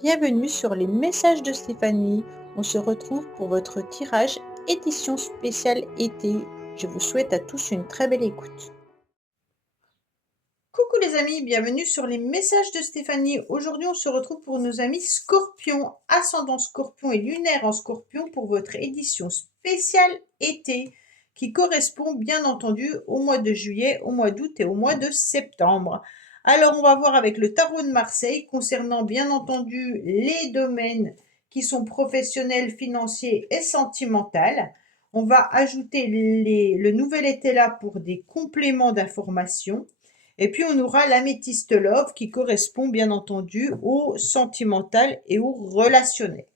Bienvenue sur les messages de Stéphanie. On se retrouve pour votre tirage édition spéciale été. Je vous souhaite à tous une très belle écoute. Coucou les amis, bienvenue sur les messages de Stéphanie. Aujourd'hui, on se retrouve pour nos amis Scorpion, ascendant Scorpion et lunaire en Scorpion pour votre édition spéciale été qui correspond bien entendu au mois de juillet, au mois d'août et au mois de septembre. Alors, on va voir avec le tarot de Marseille concernant bien entendu les domaines qui sont professionnels, financiers et sentimentaux. On va ajouter le nouvel été là pour des compléments d'informations. Et puis, on aura l'améthyste love qui correspond bien entendu au sentimental et au relationnel.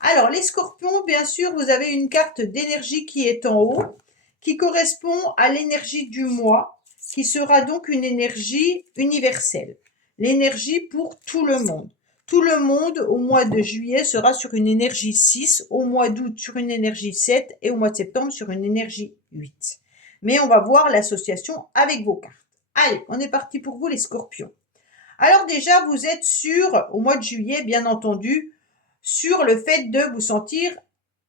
Alors, les scorpions, bien sûr, vous avez une carte d'énergie qui est en haut, qui correspond à l'énergie du mois, qui sera donc une énergie universelle. L'énergie pour tout le monde. Tout le monde, au mois de juillet, sera sur une énergie 6, au mois d'août sur une énergie 7 et au mois de septembre sur une énergie 8. Mais on va voir l'association avec vos cartes. Allez, on est parti pour vous les scorpions. Alors déjà, vous êtes sur, au mois de juillet, bien entendu, sur le fait de vous sentir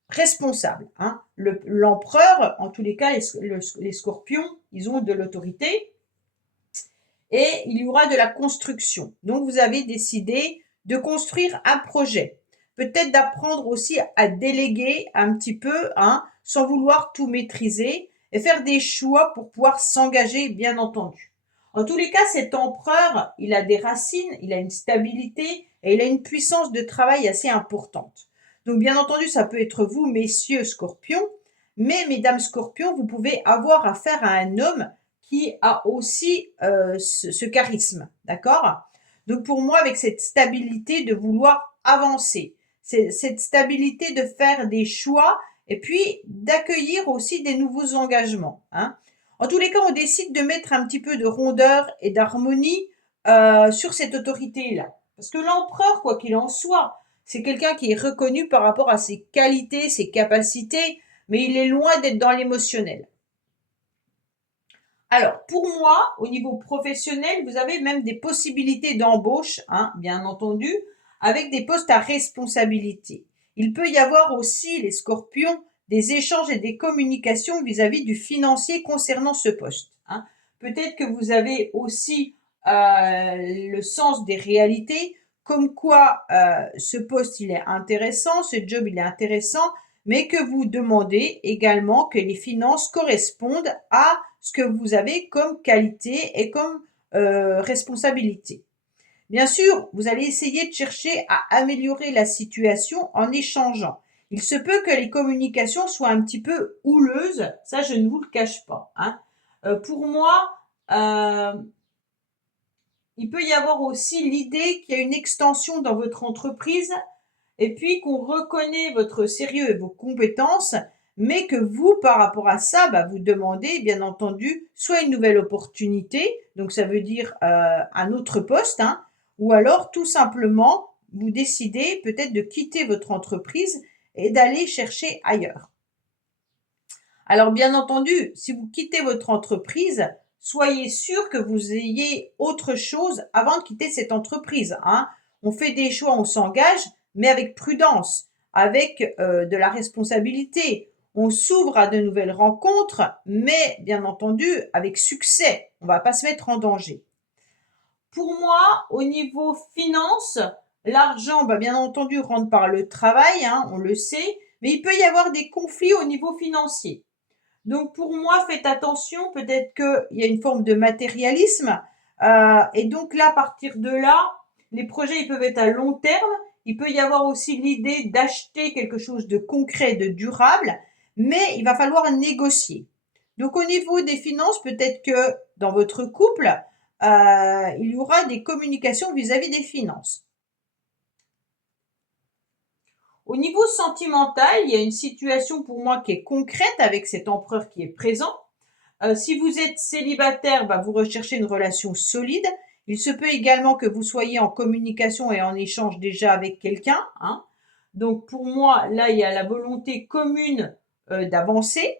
responsable. Hein. L'empereur, en tous les cas, les scorpions, ils ont de l'autorité et il y aura de la construction. Donc, vous avez décidé de construire un projet. Peut-être d'apprendre aussi à déléguer un petit peu, hein, sans vouloir tout maîtriser et faire des choix pour pouvoir s'engager, bien entendu. En tous les cas, cet empereur, il a des racines, il a une stabilité et il a une puissance de travail assez importante. Donc, bien entendu, ça peut être vous, messieurs scorpions, mais mesdames scorpions, vous pouvez avoir affaire à un homme qui a aussi ce charisme, d'accord? Donc, pour moi, avec cette stabilité de vouloir avancer, cette stabilité de faire des choix et puis d'accueillir aussi des nouveaux engagements, hein. En tous les cas, on décide de mettre un petit peu de rondeur et d'harmonie sur cette autorité-là. Parce que l'empereur, quoi qu'il en soit, c'est quelqu'un qui est reconnu par rapport à ses qualités, ses capacités, mais il est loin d'être dans l'émotionnel. Alors, pour moi, au niveau professionnel, vous avez même des possibilités d'embauche, hein, bien entendu, avec des postes à responsabilité. Il peut y avoir aussi, les scorpions, des échanges et des communications vis-à-vis du financier concernant ce poste, hein. Peut-être que vous avez aussi le sens des réalités, comme quoi ce poste il est intéressant, ce job il est intéressant, mais que vous demandez également que les finances correspondent à ce que vous avez comme qualité et comme responsabilité. Bien sûr, vous allez essayer de chercher à améliorer la situation en échangeant. Il se peut que les communications soient un petit peu houleuses, ça je ne vous le cache pas, hein. Pour moi, il peut y avoir aussi l'idée qu'il y a une extension dans votre entreprise et puis qu'on reconnaît votre sérieux et vos compétences, mais que vous, par rapport à ça, vous demandez, bien entendu, soit une nouvelle opportunité, donc ça veut dire un autre poste, hein, ou alors tout simplement, vous décidez peut-être de quitter votre entreprise et d'aller chercher ailleurs. Alors, bien entendu, si vous quittez votre entreprise, soyez sûr que vous ayez autre chose avant de quitter cette entreprise, hein. On fait des choix, on s'engage, mais avec prudence, avec de la responsabilité. On s'ouvre à de nouvelles rencontres, mais bien entendu avec succès. On ne va pas se mettre en danger. Pour moi, au niveau finance, l'argent, bien entendu, rentre par le travail, hein, on le sait, mais il peut y avoir des conflits au niveau financier. Donc pour moi, faites attention, peut-être qu'il y a une forme de matérialisme. Et donc là, à partir de là, les projets ils peuvent être à long terme. Il peut y avoir aussi l'idée d'acheter quelque chose de concret, de durable, mais il va falloir négocier. Donc au niveau des finances, peut-être que dans votre couple, il y aura des communications vis-à-vis des finances. Au niveau sentimental, il y a une situation pour moi qui est concrète avec cet empereur qui est présent. Si vous êtes célibataire, vous recherchez une relation solide. Il se peut également que vous soyez en communication et en échange déjà avec quelqu'un, hein. Donc pour moi, là, il y a la volonté commune d'avancer.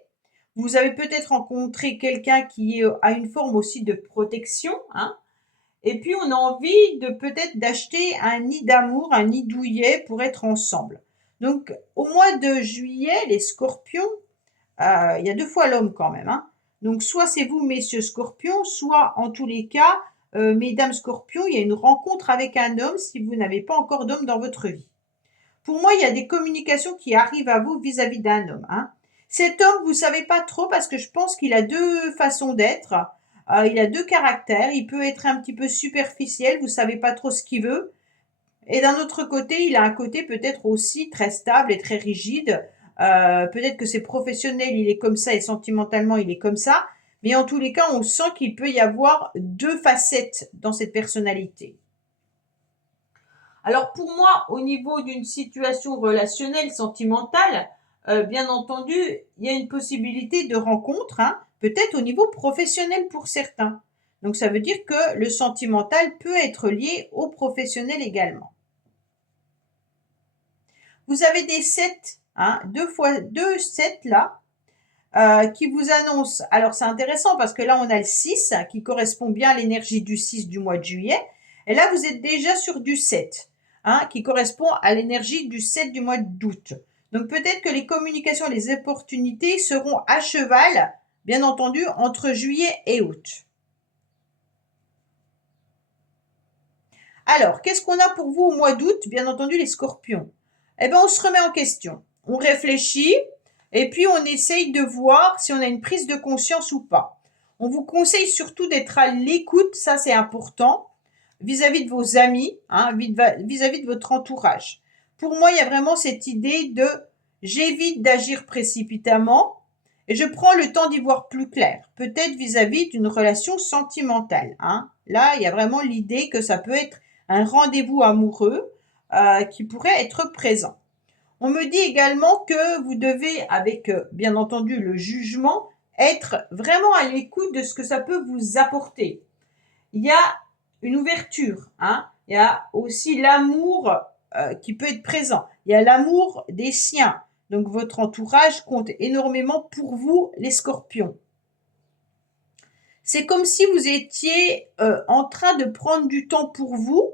Vous avez peut-être rencontré quelqu'un qui a une forme aussi de protection, hein. Et puis, on a envie de peut-être d'acheter un nid d'amour, un nid douillet pour être ensemble. Donc, au mois de juillet, les scorpions, il y a 2 fois l'homme quand même, hein. Donc, soit c'est vous, messieurs scorpions, soit en tous les cas, mesdames scorpions, il y a une rencontre avec un homme si vous n'avez pas encore d'homme dans votre vie. Pour moi, il y a des communications qui arrivent à vous vis-à-vis d'un homme, hein. Cet homme, vous savez pas trop parce que je pense qu'il a 2 façons d'être. Il a 2 caractères. Il peut être un petit peu superficiel, vous savez pas trop ce qu'il veut. Et d'un autre côté, il a un côté peut-être aussi très stable et très rigide. Peut-être que c'est professionnel, il est comme ça et sentimentalement, il est comme ça. Mais en tous les cas, on sent qu'il peut y avoir 2 facettes dans cette personnalité. Alors pour moi, au niveau d'une situation relationnelle, sentimentale, bien entendu, il y a une possibilité de rencontre, hein, peut-être au niveau professionnel pour certains. Donc ça veut dire que le sentimental peut être lié au professionnel également. Vous avez des 7, hein, 2 fois 2 7 là, qui vous annoncent. Alors c'est intéressant parce que là on a le 6 qui correspond bien à l'énergie du 6 du mois de juillet. Et là vous êtes déjà sur du 7, hein, qui correspond à l'énergie du 7 du mois d'août. Donc peut-être que les communications, les opportunités seront à cheval, bien entendu, entre juillet et août. Alors, qu'est-ce qu'on a pour vous au mois d'août? Bien entendu, les scorpions. Eh bien, on se remet en question. On réfléchit et puis on essaye de voir si on a une prise de conscience ou pas. On vous conseille surtout d'être à l'écoute, ça c'est important, vis-à-vis de vos amis, hein, vis-à-vis de votre entourage. Pour moi, il y a vraiment cette idée de j'évite d'agir précipitamment et je prends le temps d'y voir plus clair, peut-être vis-à-vis d'une relation sentimentale, hein. Là, il y a vraiment l'idée que ça peut être un rendez-vous amoureux qui pourrait être présent. On me dit également que vous devez, avec bien entendu le jugement, être vraiment à l'écoute de ce que ça peut vous apporter. Il y a une ouverture, hein. Il y a aussi l'amour qui peut être présent. Il y a l'amour des siens. Donc votre entourage compte énormément pour vous, les scorpions. C'est comme si vous étiez en train de prendre du temps pour vous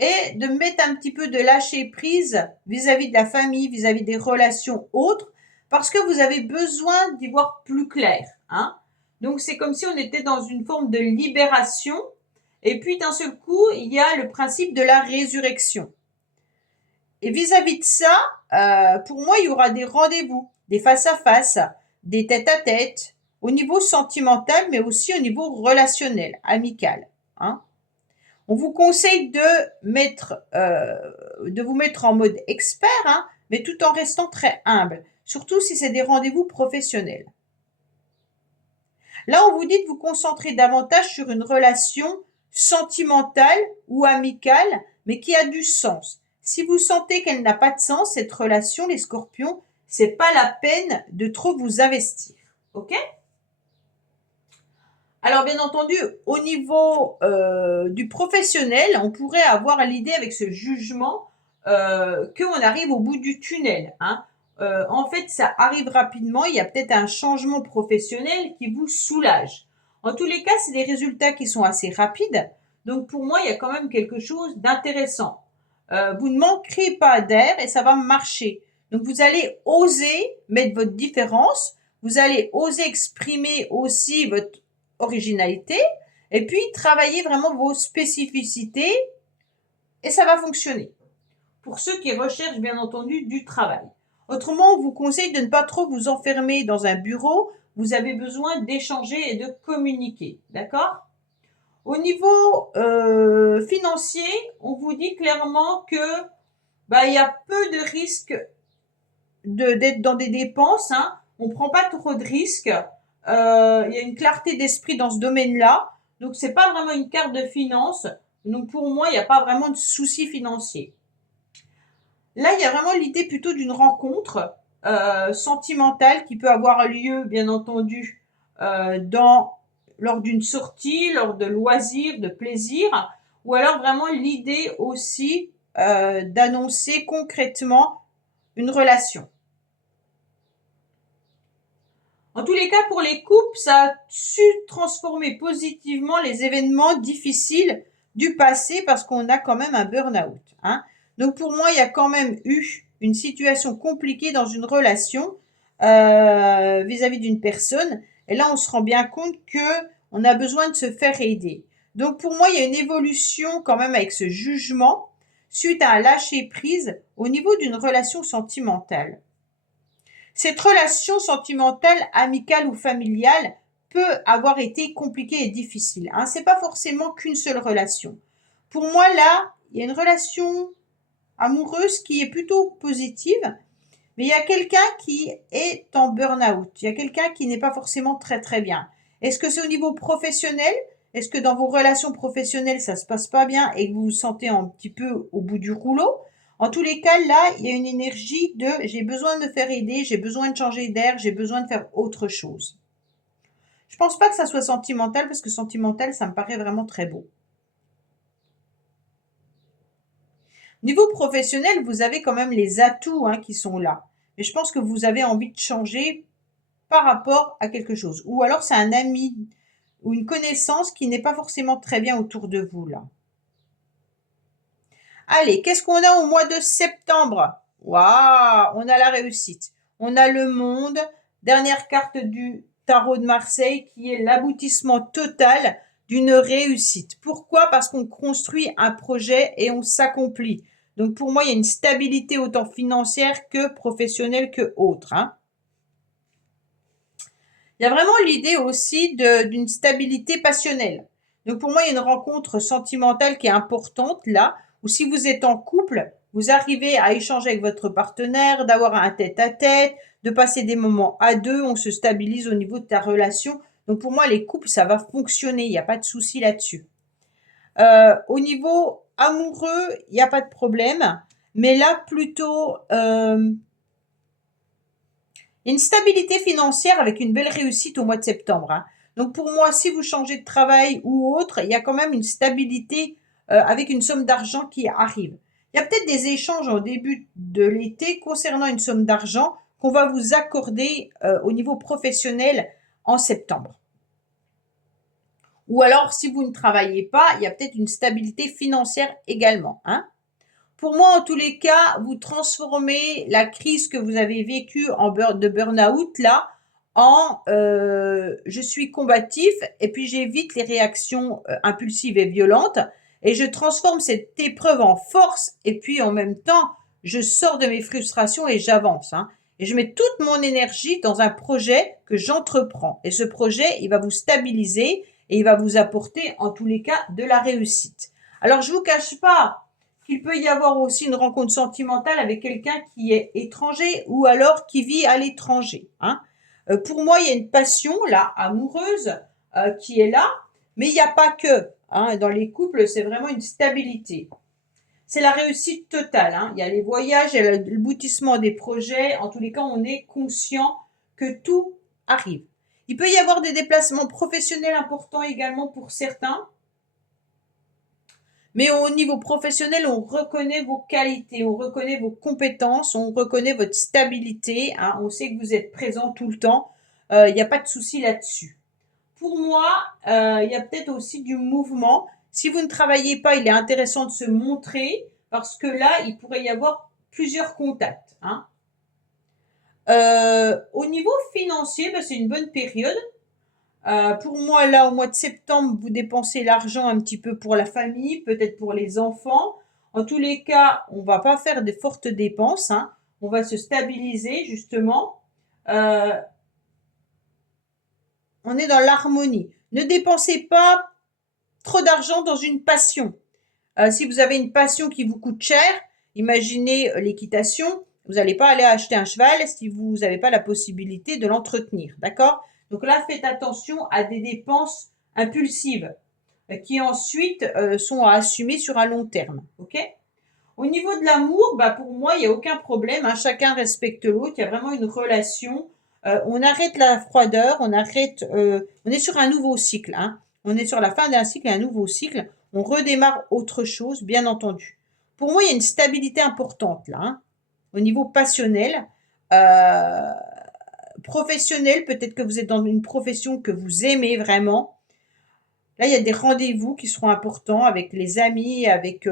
et de mettre un petit peu de lâcher prise vis-à-vis de la famille, vis-à-vis des relations autres, parce que vous avez besoin d'y voir plus clair, hein. Donc c'est comme si on était dans une forme de libération, et puis d'un seul coup, il y a le principe de la résurrection. Et vis-à-vis de ça, pour moi, il y aura des rendez-vous, des face-à-face, des tête-à-tête, au niveau sentimental, mais aussi au niveau relationnel, amical, hein. On vous conseille de vous mettre en mode expert, hein, mais tout en restant très humble, surtout si c'est des rendez-vous professionnels. Là, on vous dit de vous concentrer davantage sur une relation sentimentale ou amicale, mais qui a du sens. Si vous sentez qu'elle n'a pas de sens, cette relation, les scorpions, c'est pas la peine de trop vous investir. Ok? Alors bien entendu, au niveau du professionnel, on pourrait avoir l'idée avec ce jugement qu'on arrive au bout du tunnel, hein. En fait, ça arrive rapidement, il y a peut-être un changement professionnel qui vous soulage. En tous les cas, c'est des résultats qui sont assez rapides, donc pour moi, il y a quand même quelque chose d'intéressant. Vous ne manquerez pas d'air et ça va marcher. Donc vous allez oser mettre votre différence, vous allez oser exprimer aussi votre originalité, et puis travailler vraiment vos spécificités, et ça va fonctionner. Pour ceux qui recherchent bien entendu du travail. Autrement, on vous conseille de ne pas trop vous enfermer dans un bureau, vous avez besoin d'échanger et de communiquer, d'accord? Au niveau financier, on vous dit clairement que il y a peu de risques d'être dans des dépenses, hein. On prend pas trop de risques. Il y a une clarté d'esprit dans ce domaine-là. Donc, c'est pas vraiment une carte de finance. Donc, pour moi, il n'y a pas vraiment de soucis financiers. Là, il y a vraiment l'idée plutôt d'une rencontre sentimentale qui peut avoir lieu, bien entendu, lors d'une sortie, lors de loisirs, de plaisirs, ou alors vraiment l'idée aussi d'annoncer concrètement une relation. En tous les cas, pour les couples, ça a su transformer positivement les événements difficiles du passé parce qu'on a quand même un burn-out. Hein. Donc pour moi, il y a quand même eu une situation compliquée dans une relation vis-à-vis d'une personne. Et là, on se rend bien compte que on a besoin de se faire aider. Donc pour moi, il y a une évolution quand même avec ce jugement suite à un lâcher-prise au niveau d'une relation sentimentale. Cette relation sentimentale, amicale ou familiale peut avoir été compliquée et difficile. Hein. C'est pas forcément qu'une seule relation. Pour moi, là, il y a une relation amoureuse qui est plutôt positive, mais il y a quelqu'un qui est en burn-out. Il y a quelqu'un qui n'est pas forcément très très bien. Est-ce que c'est au niveau professionnel? Est-ce que dans vos relations professionnelles, ça se passe pas bien et que vous vous sentez un petit peu au bout du rouleau? En tous les cas, là, il y a une énergie de j'ai besoin de me faire aider, j'ai besoin de changer d'air, j'ai besoin de faire autre chose. Je pense pas que ça soit sentimental parce que sentimental, ça me paraît vraiment très beau. Niveau professionnel, vous avez quand même les atouts hein, qui sont là. Mais je pense que vous avez envie de changer par rapport à quelque chose. Ou alors c'est un ami ou une connaissance qui n'est pas forcément très bien autour de vous là. Allez, qu'est-ce qu'on a au mois de septembre? Waouh, on a la réussite. On a le monde, dernière carte du tarot de Marseille qui est l'aboutissement total d'une réussite. Pourquoi? Parce qu'on construit un projet et on s'accomplit. Donc pour moi, il y a une stabilité autant financière que professionnelle que autre. Hein. Il y a vraiment l'idée aussi d'une stabilité passionnelle. Donc pour moi, il y a une rencontre sentimentale qui est importante là, où si vous êtes en couple, vous arrivez à échanger avec votre partenaire, d'avoir un tête-à-tête, de passer des moments à deux, on se stabilise au niveau de ta relation. Donc pour moi, les couples, ça va fonctionner, il n'y a pas de souci là-dessus. Au niveau amoureux, il n'y a pas de problème, mais là plutôt une stabilité financière avec une belle réussite au mois de septembre. Hein. Donc pour moi, si vous changez de travail ou autre, il y a quand même une stabilité avec une somme d'argent qui arrive. Il y a peut-être des échanges au début de l'été concernant une somme d'argent qu'on va vous accorder au niveau professionnel en septembre. Ou alors, si vous ne travaillez pas, il y a peut-être une stabilité financière également. Hein. Pour moi, en tous les cas, vous transformez la crise que vous avez vécue de burn-out là en je suis combatif et puis j'évite les réactions impulsives et violentes et je transforme cette épreuve en force et puis en même temps, je sors de mes frustrations et j'avance. Hein. Et je mets toute mon énergie dans un projet que j'entreprends. Et ce projet, il va vous stabiliser et il va vous apporter en tous les cas de la réussite. Alors, je vous cache pas qu'il peut y avoir aussi une rencontre sentimentale avec quelqu'un qui est étranger ou alors qui vit à l'étranger. Hein. Pour moi, il y a une passion là, amoureuse, qui est là, mais il n'y a pas que. Hein. Dans les couples, c'est vraiment une stabilité. C'est la réussite totale. Hein. Il y a les voyages, il y a l'aboutissement des projets. En tous les cas, on est conscient que tout arrive. Il peut y avoir des déplacements professionnels importants également pour certains. Mais au niveau professionnel, on reconnaît vos qualités, on reconnaît vos compétences, on reconnaît votre stabilité. Hein, on sait que vous êtes présent tout le temps. Il n'y a pas de souci là-dessus. Pour moi, il y a peut-être aussi du mouvement. Si vous ne travaillez pas, il est intéressant de se montrer parce que là, il pourrait y avoir plusieurs contacts. Hein. Au niveau financier, ben, c'est une bonne période. Pour moi, là, au mois de septembre, vous dépensez l'argent un petit peu pour la famille, peut-être pour les enfants. En tous les cas, on va pas faire de fortes dépenses. Hein. On va se stabiliser, justement. Euh, on est dans l'harmonie. Ne dépensez pas trop d'argent dans une passion. Si vous avez une passion qui vous coûte cher, imaginez l'équitation, vous n'allez pas aller acheter un cheval si vous n'avez pas la possibilité de l'entretenir. D'accord? Donc là, faites attention à des dépenses impulsives qui ensuite sont à assumer sur un long terme. Ok? Au niveau de l'amour, bah pour moi, il n'y a aucun problème. Hein, chacun respecte l'autre. Il y a vraiment une relation. On arrête la froideur. On est sur un nouveau cycle. Hein. On est sur la fin d'un cycle et un nouveau cycle. On redémarre autre chose, bien entendu. Pour moi, il y a une stabilité importante là. Hein, au niveau passionnel. Euh, Professionnel, peut-être que vous êtes dans une profession que vous aimez vraiment. Là, il y a des rendez-vous qui seront importants avec les amis, avec,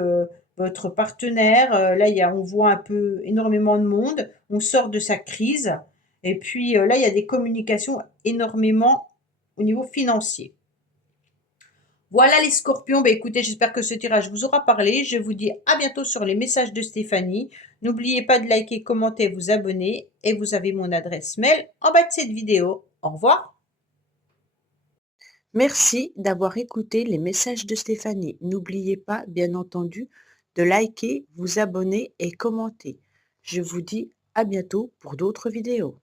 votre partenaire. Là, on voit un peu énormément de monde. On sort de sa crise et puis, là, il y a des communications énormément au niveau financier. Voilà les scorpions, bah, écoutez, j'espère que ce tirage vous aura parlé. Je vous dis à bientôt sur les messages de Stéphanie. N'oubliez pas de liker, commenter, vous abonner et vous avez mon adresse mail en bas de cette vidéo. Au revoir. Merci d'avoir écouté les messages de Stéphanie. N'oubliez pas, bien entendu, de liker, vous abonner et commenter. Je vous dis à bientôt pour d'autres vidéos.